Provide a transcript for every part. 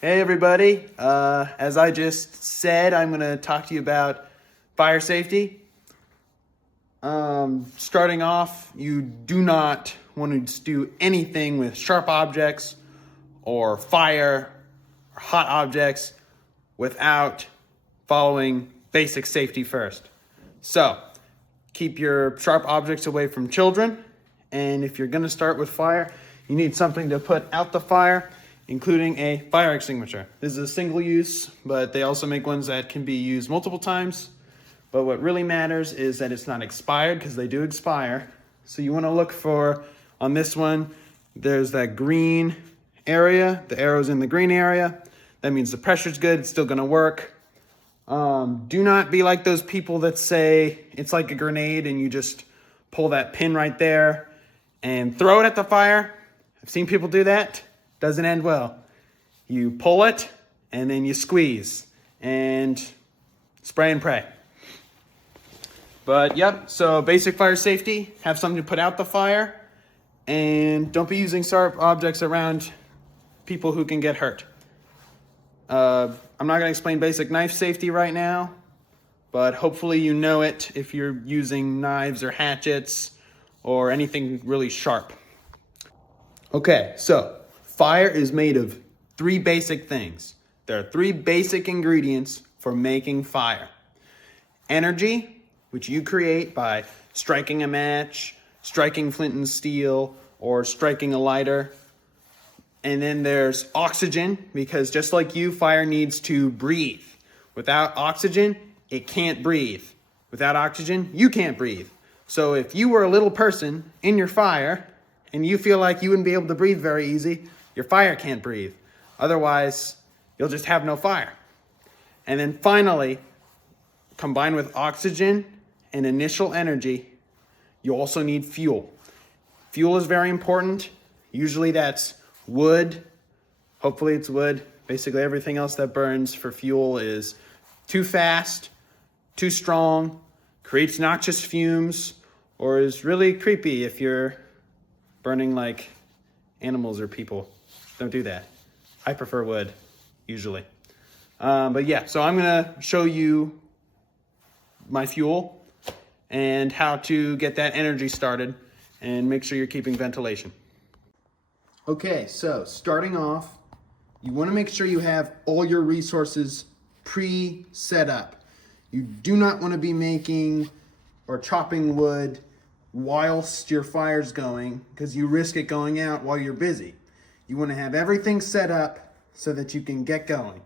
Hey everybody, as I just said, I'm going to talk to you about fire safety. Starting off, you do not want to do anything with sharp objects or fire or hot objects without following basic safety first. So, keep your sharp objects away from children, and if you're going to start with fire, you need something to put out the fire, including a fire extinguisher. This is a single use, but they also make ones that can be used multiple times. But what really matters is that it's not expired, because they do expire. So you want to look for, on this one, there's that green area, the arrow's in the green area. That means the pressure's good, it's still going to work. Do not be like those people that say it's like a grenade and you just pull that pin right there and throw it at the fire. I've seen people do that. Doesn't end well. You pull it and then you squeeze and spray and pray. But yep, so basic fire safety, have something to put out the fire, and don't be using sharp objects around people who can get hurt. I'm not going to explain basic knife safety right now, but hopefully you know it if you're using knives or hatchets or anything really sharp. Okay, so fire is made of three basic things. There are three basic ingredients for making fire. Energy, which you create by striking a match, striking flint and steel, or striking a lighter. And then there's oxygen, because just like you, fire needs to breathe. Without oxygen, it can't breathe. Without oxygen, you can't breathe. So if you were a little person in your fire and you feel like you wouldn't be able to breathe very easy, your fire can't breathe. Otherwise, you'll just have no fire. And then finally, combined with oxygen and initial energy, you also need fuel. Fuel is very important. Usually that's wood. Hopefully it's wood. Basically everything else that burns for fuel is too fast, too strong, creates noxious fumes, or is really creepy if you're burning like animals or people. Don't do that. I prefer wood, usually. But yeah, so I'm gonna show you my fuel and how to get that energy started and make sure you're keeping ventilation. Okay, so starting off, you want to make sure you have all your resources pre-set up. You do not want to be making or chopping wood whilst your fire's going, because you risk it going out while you're busy. You want to have everything set up so that you can get going.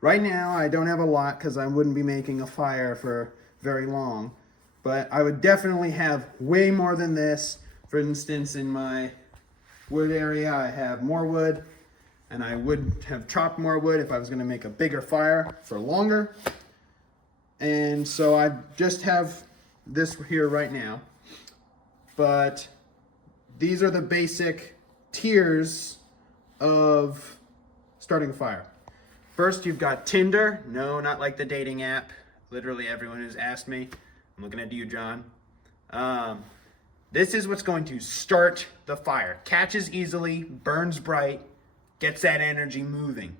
Right now, I don't have a lot because I wouldn't be making a fire for very long, but I would definitely have way more than this. For instance, in my wood area, I have more wood, and I would have chopped more wood if I was going to make a bigger fire for longer. And so I just have this here right now. But these are the basic tiers of starting a fire. First, you've got Tinder. No, not like the dating app. Literally everyone who's asked me. I'm looking at you, John. This is what's going to start the fire. Catches easily, burns bright, gets that energy moving.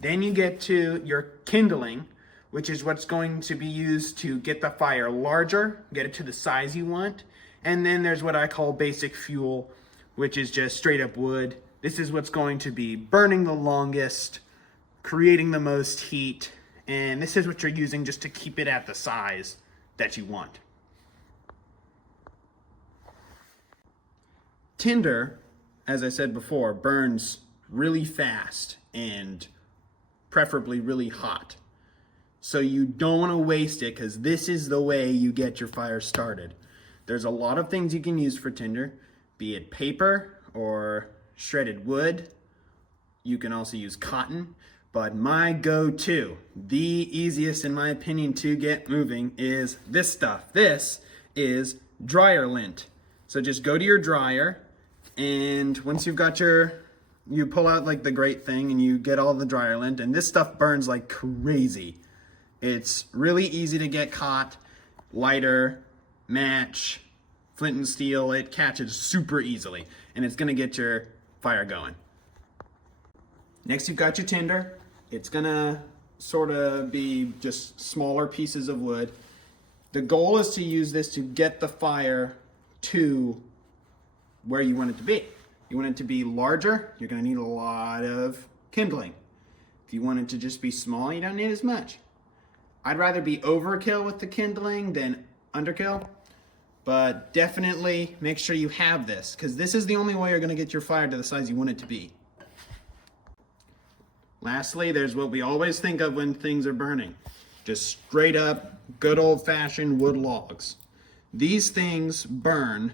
Then you get to your kindling, which is what's going to be used to get the fire larger, get it to the size you want. And then there's what I call basic fuel, which is just straight up wood. This is what's going to be burning the longest, creating the most heat, and this is what you're using just to keep it at the size that you want. Tinder, as I said before, burns really fast and preferably really hot. So you don't want to waste it, because this is the way you get your fire started. There's a lot of things you can use for tinder, be it paper or shredded wood. You can also use cotton, but my go-to, the easiest in my opinion to get moving, is this stuff. This is dryer lint. So just go to your dryer, and once you've got you pull out like the grate thing and you get all the dryer lint, and this stuff burns like crazy. It's really easy to get caught. Lighter, match, flint and steel, it catches super easily, and it's gonna get your fire going. Next, you've got your tinder. It's gonna sort of be just smaller pieces of wood. The goal is to use this to get the fire to where you want it to be. You want it to be larger, you're gonna need a lot of kindling. If you want it to just be small, you don't need as much. I'd rather be overkill with the kindling than underkill, but definitely make sure you have this, because this is the only way you're gonna get your fire to the size you want it to be. Lastly, there's what we always think of when things are burning. Just straight up, good old-fashioned wood logs. These things burn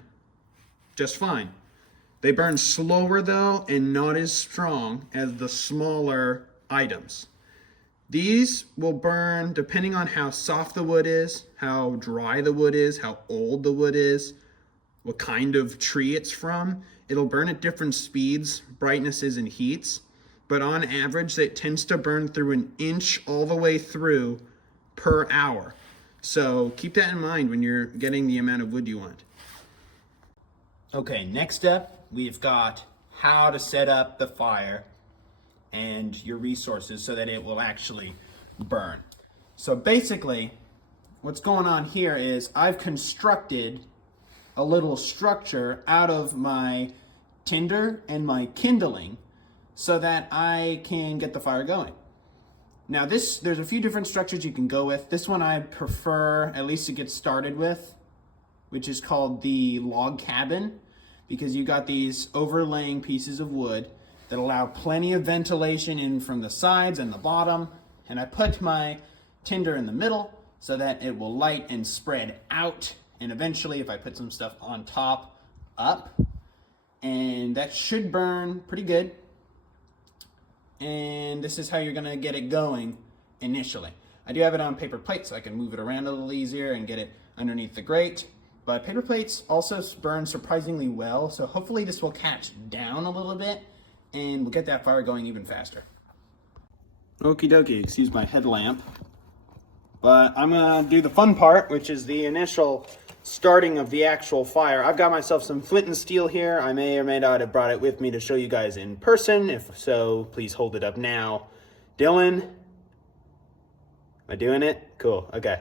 just fine. They burn slower though, and not as strong as the smaller items. These will burn depending on how soft the wood is, how dry the wood is, how old the wood is, what kind of tree it's from. It'll burn at different speeds, brightnesses, and heats. But on average, it tends to burn through an inch all the way through per hour. So keep that in mind when you're getting the amount of wood you want. Okay, next up, we've got how to set up the fire and your resources so that it will actually burn. So basically, what's going on here is I've constructed a little structure out of my tinder and my kindling so that I can get the fire going. Now there's a few different structures you can go with. This one I prefer, at least to get started with, which is called the log cabin, because you got these overlaying pieces of wood that allow plenty of ventilation in from the sides and the bottom. And I put my tinder in the middle so that it will light and spread out. And eventually, if I put some stuff on top, up. And that should burn pretty good. And this is how you're gonna get it going initially. I do have it on paper plates so I can move it around a little easier and get it underneath the grate. But paper plates also burn surprisingly well, so hopefully this will catch down a little bit and we'll get that fire going even faster. Okie dokie, excuse my headlamp. But I'm gonna do the fun part, which is the initial starting of the actual fire. I've got myself some flint and steel here. I may or may not have brought it with me to show you guys in person. If so, please hold it up now. Dylan, am I doing it? Cool, okay.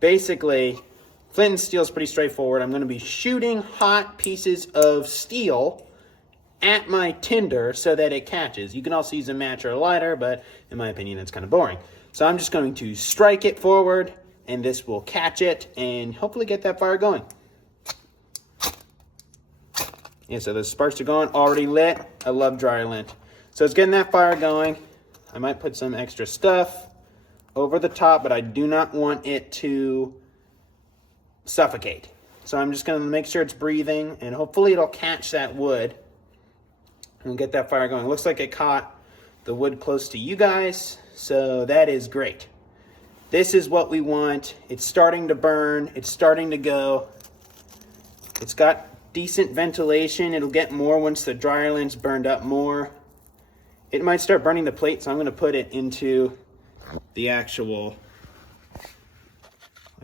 Basically, flint and steel is pretty straightforward. I'm gonna be shooting hot pieces of steel at my tinder so that it catches. You can also use a match or a lighter, but in my opinion, it's kind of boring. So I'm just going to strike it forward, and this will catch it and hopefully get that fire going. Yeah, so the sparks are going, already lit. I love dry lint. So it's getting that fire going. I might put some extra stuff over the top, but I do not want it to suffocate. So I'm just gonna make sure it's breathing, and hopefully it'll catch that wood and get that fire going. Looks like it caught the wood close to you guys, so that is great. This is what we want. It's starting to burn. It's starting to go. It's got decent ventilation. It'll get more once the dryer lint's burned up more. It might start burning the plate, so I'm going to put it into the actual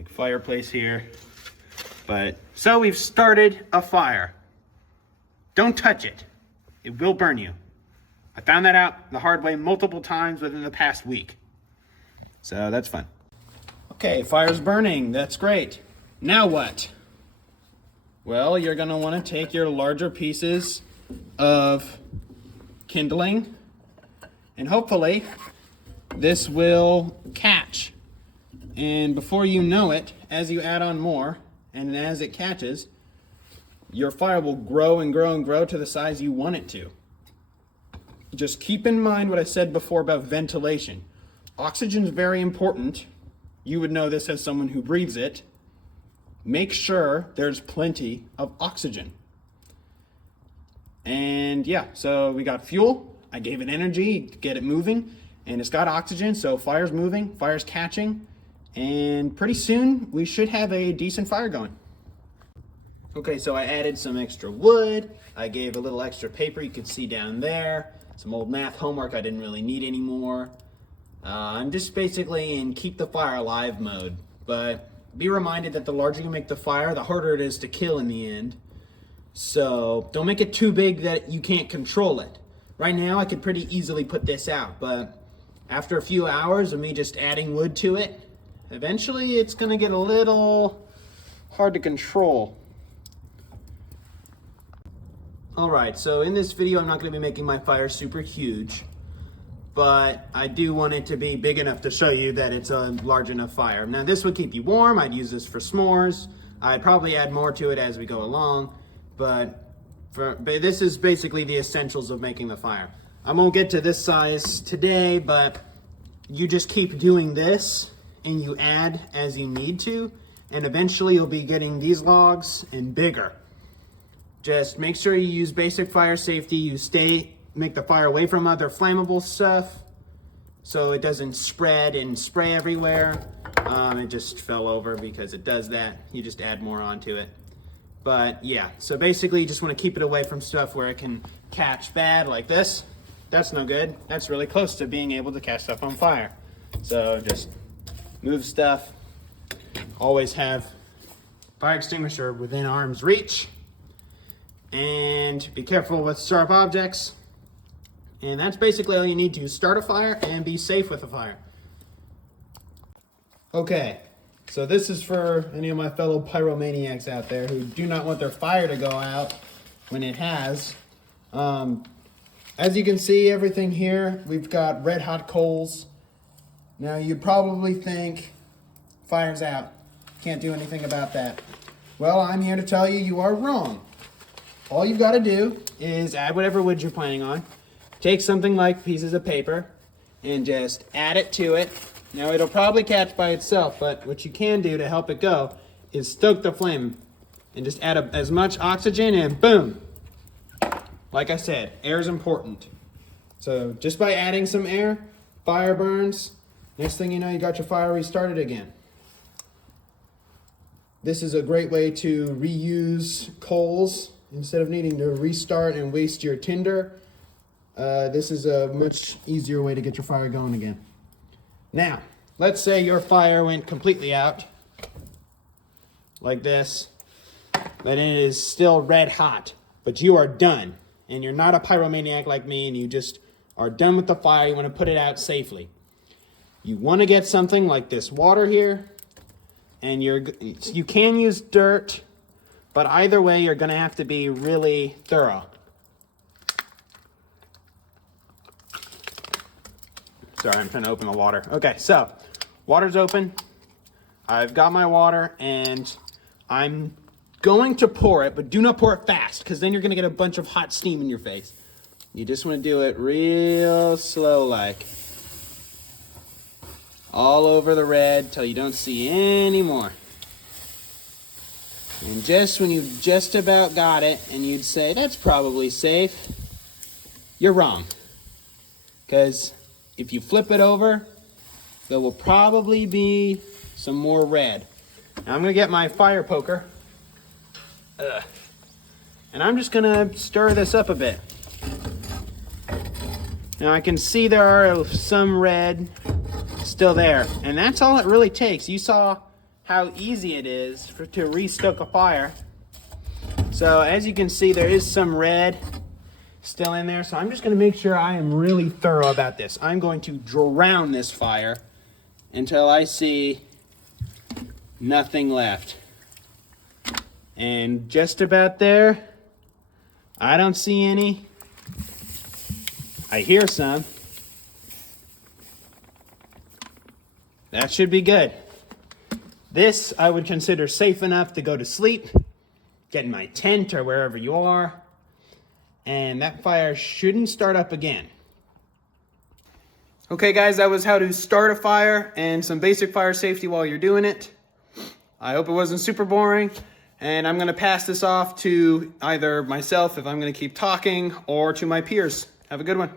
fireplace here. But so we've started a fire. Don't touch it. It will burn you. I found that out the hard way multiple times within the past week. So that's fun. Okay, fire's burning. That's great. Now what? Well, you're going to want to take your larger pieces of kindling, and hopefully this will catch. And before you know it, as you add on more, and as it catches, your fire will grow and grow and grow to the size you want it to. Just keep in mind what I said before about ventilation. Oxygen is very important. You would know this as someone who breathes it. Make sure there's plenty of oxygen. And yeah, so we got fuel. I gave it energy to get it moving, and it's got oxygen, so fire's moving, fire's catching, and pretty soon we should have a decent fire going. Okay, so I added some extra wood. I gave a little extra paper you could see down there. Some old math homework I didn't really need anymore. I'm just basically in keep the fire alive mode, but be reminded that the larger you make the fire, the harder it is to kill in the end. So don't make it too big that you can't control it. Right now I could pretty easily put this out, but after a few hours of me just adding wood to it, eventually it's gonna get a little hard to control. All right, so in this video, I'm not gonna be making my fire super huge, but I do want it to be big enough to show you that it's a large enough fire. Now this would keep you warm. I'd use this for s'mores. I'd probably add more to it as we go along, but this is basically the essentials of making the fire. I won't get to this size today, but you just keep doing this and you add as you need to, and eventually you'll be getting these logs and bigger. Just make sure you use basic fire safety. You make the fire away from other flammable stuff so it doesn't spread and spray everywhere. It just fell over because it does that. You just add more onto it. But yeah, so basically you just want to keep it away from stuff where it can catch bad like this. That's no good. That's really close to being able to catch stuff on fire. So just move stuff. Always have fire extinguisher within arm's reach. And be careful with sharp objects. And that's basically all you need to start a fire and be safe with a fire. Okay, so this is for any of my fellow pyromaniacs out there who do not want their fire to go out when it has. As you can see, everything here, we've got red hot coals. Now you'd probably think, fire's out. Can't do anything about that. Well, I'm here to tell you, you are wrong. All you've got to do is add whatever wood you're planning on. Take something like pieces of paper and just add it to it. Now it'll probably catch by itself, but what you can do to help it go is stoke the flame and just add as much oxygen and boom. Like I said, air is important. So just by adding some air, fire burns. Next thing you know, you got your fire restarted again. This is a great way to reuse coals. Instead of needing to restart and waste your tinder, this is a much easier way to get your fire going again. Now, let's say your fire went completely out, like this, but it is still red hot, but you are done, and you're not a pyromaniac like me, and you just are done with the fire. You want to put it out safely. You want to get something like this water here, and you can use dirt, but either way, you're going to have to be really thorough. Sorry, I'm trying to open the water. Okay, so water's open. I've got my water, and I'm going to pour it, but do not pour it fast, because then you're going to get a bunch of hot steam in your face. You just want to do it real slow like. All over the red till you don't see any more. And just when you've just about got it and you'd say, that's probably safe, you're wrong. Because if you flip it over, there will probably be some more red. Now I'm going to get my fire poker. And I'm just going to stir this up a bit. Now I can see there are some red still there. And that's all it really takes. You saw how easy it is to restoke a fire. So as you can see, there is some red still in there. So I'm just going to make sure I am really thorough about this. I'm going to drown this fire until I see nothing left. And just about there, I don't see any. I hear some. That should be good. This I would consider safe enough to go to sleep, get in my tent or wherever you are, and that fire shouldn't start up again. Okay guys, that was how to start a fire and some basic fire safety while you're doing it. I hope it wasn't super boring, and I'm gonna pass this off to either myself if I'm gonna keep talking or to my peers. Have a good one.